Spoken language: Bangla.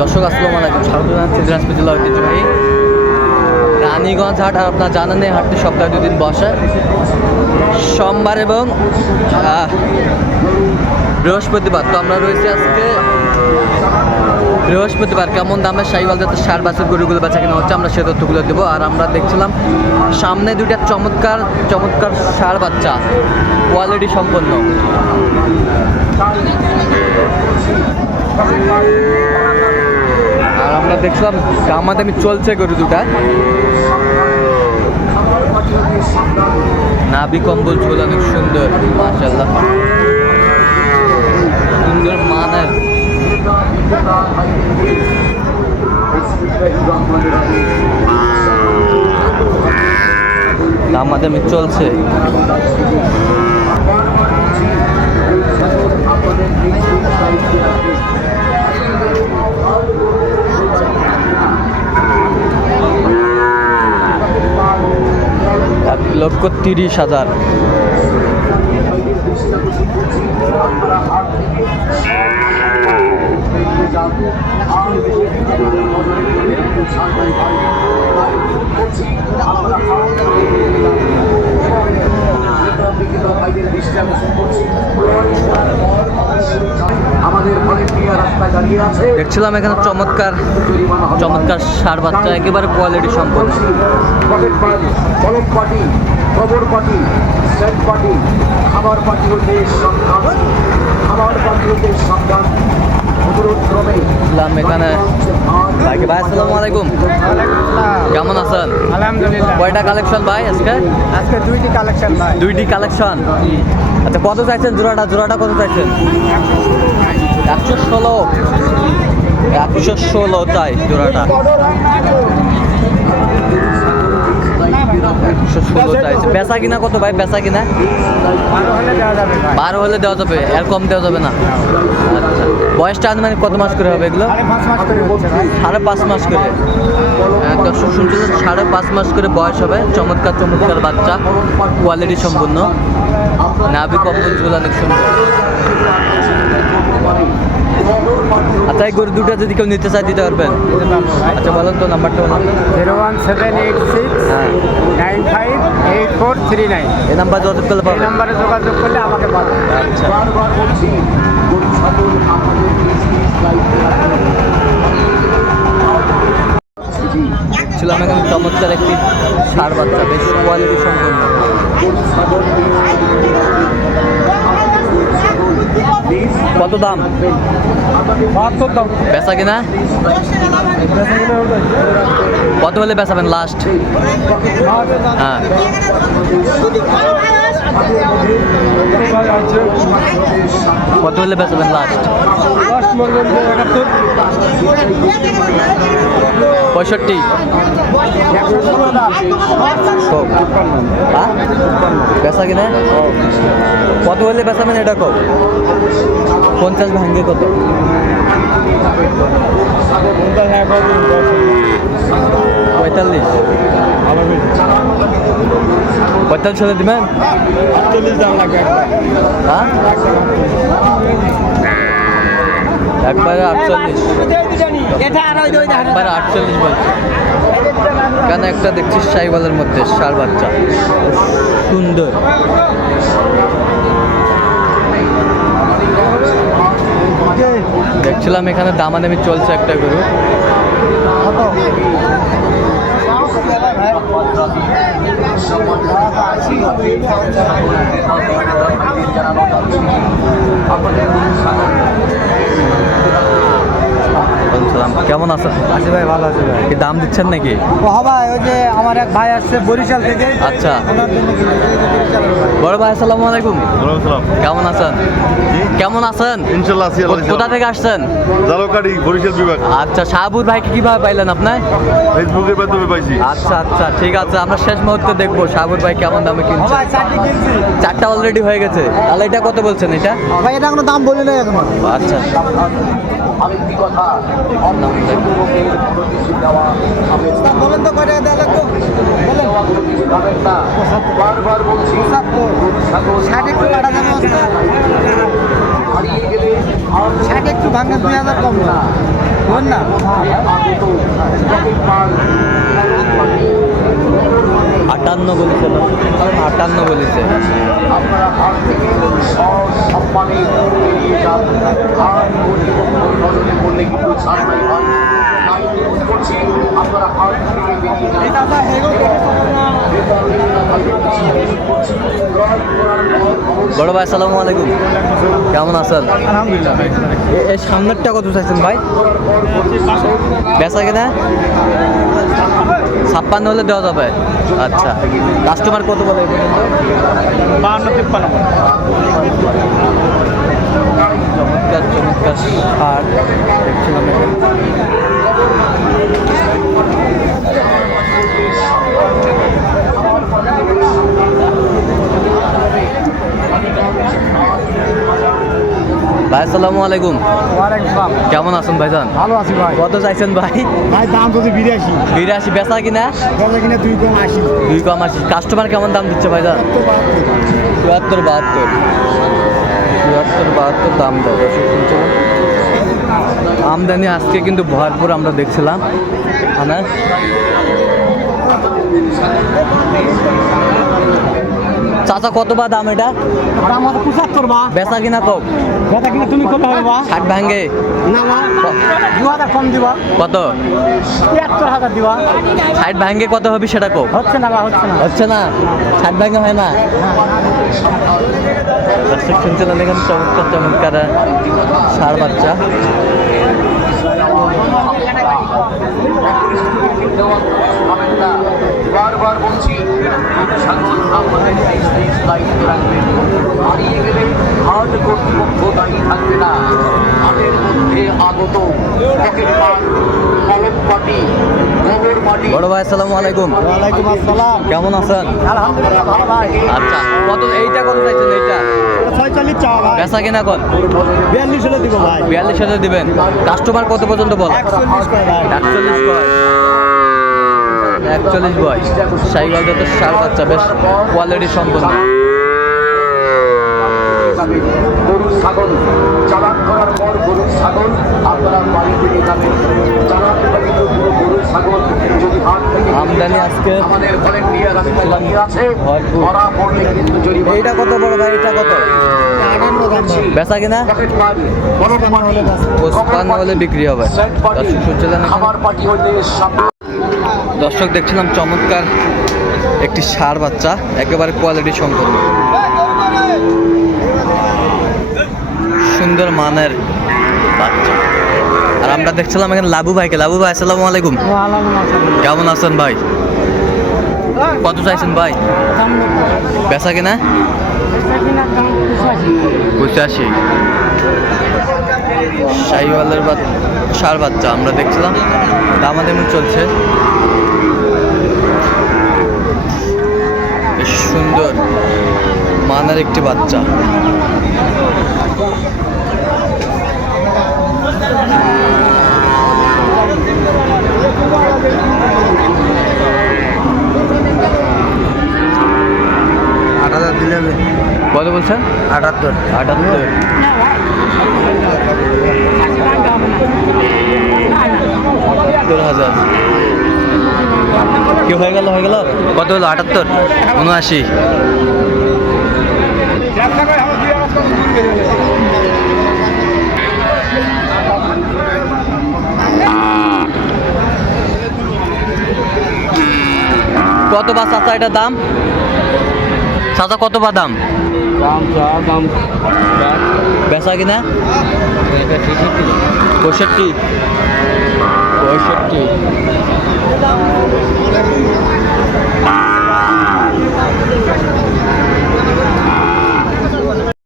দর্শক, আসসালাম আলাইকুম। স্বাগত জানাচ্ছি দিনাজপুর জেলা ঐতিহ্যবাহী রানীগঞ্জ হাট, আর আপনার জানেন এই হাটটি সপ্তাহে দুদিন বসে। সোমবার এবং বৃহস্পতিবার। তো আমরা রয়েছি আজকে বৃহস্পতিবার কেমন দামে সাইওয়াল জাতের সার বাছুর গরুগুলো বেচা কেনা হচ্ছে আমরা সে তথ্যগুলো দেবো। আর আমরা দেখছিলাম, সামনে দুইটা চমৎকার চমৎকার সার বাচ্চা কোয়ালিটি সম্পন্ন। আর আমরা দেখছিলাম দামাদামি চলছে গরু দুটা। নাভি কম্বল ঝোল অনেক সুন্দর মাশাল্লাহ সুন্দর মানের। দামাদামি চলছে এক লক্ষ তিরিশ হাজার। দেখছিলাম এখানে চমৎকার চমৎকার সার বাচ্চা একেবারে কোয়ালিটি সম্পন্ন। পার্টি পার্টি খাবার পার্টি হতে খাবার পার্টি হতে এখানে ভাই আসসালামু আলাইকুম। কেমন আছেন? আলহামদুলিল্লাহ। কয়টা কালেকশন ভাই আজকে? আজকে দুইটি কালেকশন ভাই। দুইটি কালেকশন আচ্ছা কত চাইছেন জোড়াটা? জোড়াটা কত চাইছেন? একশো ষোলো। একশো ষোলো চাই জোড়াটা। বেচা কিনা কত ভাই? বেচা কিনা? বারো হলে দেওয়া যাবে এর কম দেওয়া যাবে না। আচ্ছা বয়সটা আনুমানিক কত মাস করে হবে এগুলো? সাড়ে পাঁচ মাস করে। পাঁচ হ্যাঁ, দর্শক শুনছিলেন সাড়ে পাঁচ মাস করে বয়স হবে। চমৎকার চমৎকার বাচ্চা। কোয়ালিটি সম্পূর্ণ। নাভি কম্বল ঝুল অনেক সুন্দর। আচ্ছা এই গরু দুটো যদি কেউ নিতে চায় দিতে পারবেন। আচ্ছা বলেন তো নাম্বারটা বলুন zero one seven eight six হ্যাঁ। Nine five eight four three nine. এই নাম্বার যোগাযোগ করলে পাবেন নাম্বারে যোগাযোগ করলে আমাকে পাবেন আচ্ছা। ছিলাম এখানে চমৎকার একটি সার বাচ্চা বেশ কোয়ালিটি সম্পন্ন। কত দাম? বেচা কিনা? কত হলে বেচাবেন লাস্ট হ্যাঁ। কত হলে বেচাবেন লাস্ট পঁয়ষট্টি। হ্যাঁ? বেচা কিনা? কত হলে বেচাবেন এটা কো পঞ্চাশ ভাঙ্গে কত? পঁয়তাল্লিশ। পঁয়তাল্লিশ হলে দিবেন? হ্যাঁ? একবারে আটচল্লিশ। একবারে আটচল্লিশ বলছে। কেন একটা দেখছিস সাইবালের মধ্যে, সার বাচ্চা? সুন্দর। দেখছিলাম এখানে দামাদামি চলছে একটা গরু। বলছিলাম কেমন আছেন? আছি ভাই ভালো আছে ভাই। কি দাম দিচ্ছেন নাকি? ও ভাই ওই যে আমার এক ভাই আসছে বরিশাল থেকে। আচ্ছা। বড় ভাই আসসালামু আলাইকুম। ওয়ালাইকুম কেমন আছেন? কেমন আছেন? ইনশাল্লাহ আছি আল্লাহ কোথা থেকে আসছেন? জালকাড়ি বরিশাল বিভাগ। আচ্ছা শাহাবুর ভাইকে কীভাবে পাইলেন আপনার ফেসবুকের মাধ্যমে পাইছি। আচ্ছা আচ্ছা ঠিক আছে আমরা শেষ মুহূর্তে দেখব শাহাবুর ভাই কেমন দামে কিনছে। ভাই চারটি কিনছি। চারটা অলরেডি হয়ে গেছে। তাহলে এটা কত বলছেন এটা? ভাই এটা কোনো দাম বলি নাই এখনও। আচ্ছা। আরেকটি কথা নাম দেখো। বলেন তো কয়টা দেওয়া লাগবে বারবার বলছি একটু কাটা যাবে ষাট একটু ভাঙা দুই হাজার কম না না আগত পকেট মাল মোরগ পাটি গোবর পাটি আটান্ন বলেছে আটান্ন বলেছে আপনারা হাত থেকে সসম্মানে বেরিয়ে যান আর নজরে পড়লে কিন্তু ছাড় নাই ভাই তাই নিউজ করছি আপনারা হাত থেকে বেরিয়ে বড় ভাই আসসালামু আলাইকুম। কেমন আছেন? আলহামদুলিল্লাহ এই সামনেরটা কত চাইছেন ভাই? বেচা কিনা? ছাপ্পান্ন হলে দেওয়া যাবে। আচ্ছা। কাস্টমার কত বলে বাহান্ন তিপ্পান্ন। চমৎকার চমৎকার সার দেখছিলাম ভাই আসসালামু আলাইকুম। কেমন আছেন ভাইজান? ভালো আছি ভাই। কত চাইছেন ভাই? ভাই দাম যদি বিরাশি। বিরাশি বেচা কিনা? দশে কিনে দুই কম আশি। দুই কম আশি। কাস্টমার কেমন দাম দিচ্ছে ভাইজান? তো চুয়াত্তর বাহাত্তর। চুয়াত্তর বাহাত্তর দাম দেয় আমদানি আজকে কিন্তু ভরপুর আমরা দেখছিলাম। হ্যাঁ চাচা কত বা দাম এটা? দাম হতো পঁচাত্তর বা। বেচা কিনা কম? কথা কিনে তুমি কত হবে বা? ষাট ভাঙ্গে। না মা দু হাজার কম দিবা। কত? তিয়াত্তর হাজার দিবা। ষাট ভাঙ্গে কত হবে সেটা কম? হচ্ছে না বা হচ্ছে না। হচ্ছে না? ষাট ভাঙ্গে হয় না? দর্শক শুনছিলেন এখানে চমৎকার চমৎকার সার বাচ্চা। বারবার বলছি আমাদের দায়িত্ব রাখবেন হারিয়ে গেলে হাট কর্তৃপক্ষ দায়ী থাকবে না হাটের মধ্যে আগত পকেট মার কলম পাটি বড় ভাই আসসালামু আলাইকুম। ওয়ালাইকুম আসসালাম। কেমন আছেন? আলহামদুলিল্লাহ ভালো ভাই। আচ্ছা কত এইটা কত চাইছেন এইটা? বেচা কিনা বিয়াল্লিশ হলে দিব ভাই। বিয়াল্লিশ দিবেন। কাস্টমার কত পর্যন্ত বল? একচল্লিশ একচল্লিশ বয় একচল্লিশ সাইকেল যত সার বাচ্চা, বেশ কোয়ালিটি সম্পন্ন। আমদানি আজকে এইটা কত বড় ভাই? এটা কত? বেচা কিনা? হলে বিক্রি হবে। দর্শক দেখছিলাম চমৎকার একটি সার বাচ্চা একেবারে কোয়ালিটি সম্পন্ন। সুন্দর মানের বাচ্চা। আর আমরা দেখছিলাম এখানে লাবু ভাইকে। লাবু ভাই আসসালামু আলাইকুম। কেমন আছেন ভাই? কত চাইছেন ভাই? বেচা কিনা? পঁচাশি। শাহিওয়ালের বা সার বাচ্চা আমরা দেখছিলাম। দামাদামি চলছে বেশ সুন্দর মানের একটি বাচ্চা। কত বলছেন? আটাত্তর। আটাত্তর। আটাত্তর হাজার। কি হয়ে গেল? হয়ে গেল? কত হলো? আটাত্তর? উনআশি। কত বা চাচা এটার দাম? চাচা কত বা দাম? বেচা কিনা? পঁয়ষট্টি। পঁয়ষট্টি।